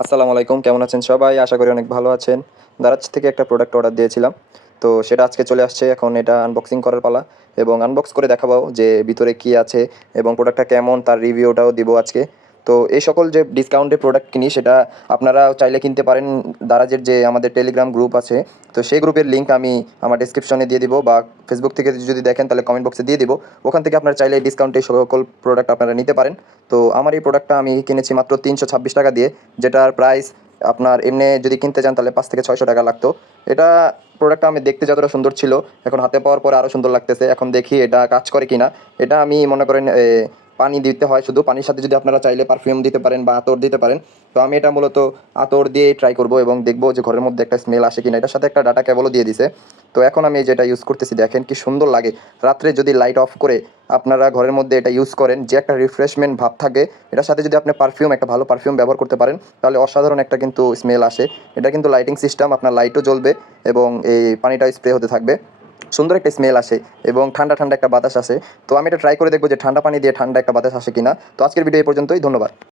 আসসালামু আলাইকুম, কেমন আছেন সবাই? আশা করি অনেক ভালো আছেন। দারাজ থেকে একটা প্রোডাক্ট অর্ডার দিয়েছিলাম। তো সেটা আজকে চলে আসছে। এখন এটা আনবক্সিং করার পালা এবং আনবক্স করে দেখাবো যে ভিতরে কি আছে এবং প্রোডাক্টটা কেমন, তার রিভিউটাও দিব আজকে। তো এই সকল যে ডিসকাউন্টে প্রোডাক্ট কিনি, সেটা আপনারা চাইলে কিনতে পারেন। দারাজের যে আমাদের টেলিগ্রাম গ্রুপ আছে, তো সেই গ্রুপের লিঙ্ক আমি আমার ডিসক্রিপশনে দিয়ে দিব বা ফেসবুক থেকে যদি দেখেন, তাহলে কমেন্ট বক্সে দিয়ে দিব। ওখান থেকে আপনারা চাইলে ডিসকাউন্টে সকল প্রোডাক্ট আপনারা নিতে পারেন। তো আমার এই প্রোডাক্টটা আমি কিনেছি মাত্র তিনশো ছাব্বিশ টাকা দিয়ে, যেটার প্রাইস আপনার এমনি যদি কিনতে চান, তাহলে পাঁচ থেকে ছয়শো টাকা লাগতো। এটা প্রোডাক্টটা আমি দেখতে যতটা সুন্দর ছিল, এখন হাতে পাওয়ার পরে আরও সুন্দর লাগতেছে। এখন দেখি এটা কাজ করে কিনা। এটা আমি মনে করেন পানি দিতে হয়, শুধু পানির সাথে যদি আপনারা চাইলে পারফিউম দিতে পারেন বা আতর দিতে পারেন। তো আমি এটা মূলত আতর দিয়ে ট্রাই করব এবং দেখব যে ঘরের মধ্যে একটা স্মেল আসে কিনা। এটার সাথে একটা ডাটা কেবলও দিয়ে দিছে। তো এখন আমি যেটা ইউজ করতেছি, দেখেন কি সুন্দর লাগে। রাত্রে যদি লাইট অফ করে আপনারা ঘরের মধ্যে এটা ইউজ করেন, যে একটা রিফ্রেশমেন্ট ভাব থাকে, এটার সাথে যদি আপনি পারফিউম একটা ভালো পারফিউম ব্যবহার করতে পারেন, তাহলে অসাধারণ একটা কিন্তু স্মেল আসে। এটা কিন্তু লাইটিং সিস্টেম আপনার লাইটও জ্বলবে এবং এই পানিটাও স্প্রে হতে থাকবে। সুন্দর একটা স্মেল আসে এবং ঠান্ডা ঠান্ডা একটা বাতাস আসে। তো আমি এটা ট্রাই করে দেখব যে ঠান্ডা পানি দিয়ে ঠান্ডা একটা বাতাস আসে কিনা। তো আজকের ভিডিও এই পর্যন্তই, ধন্যবাদ।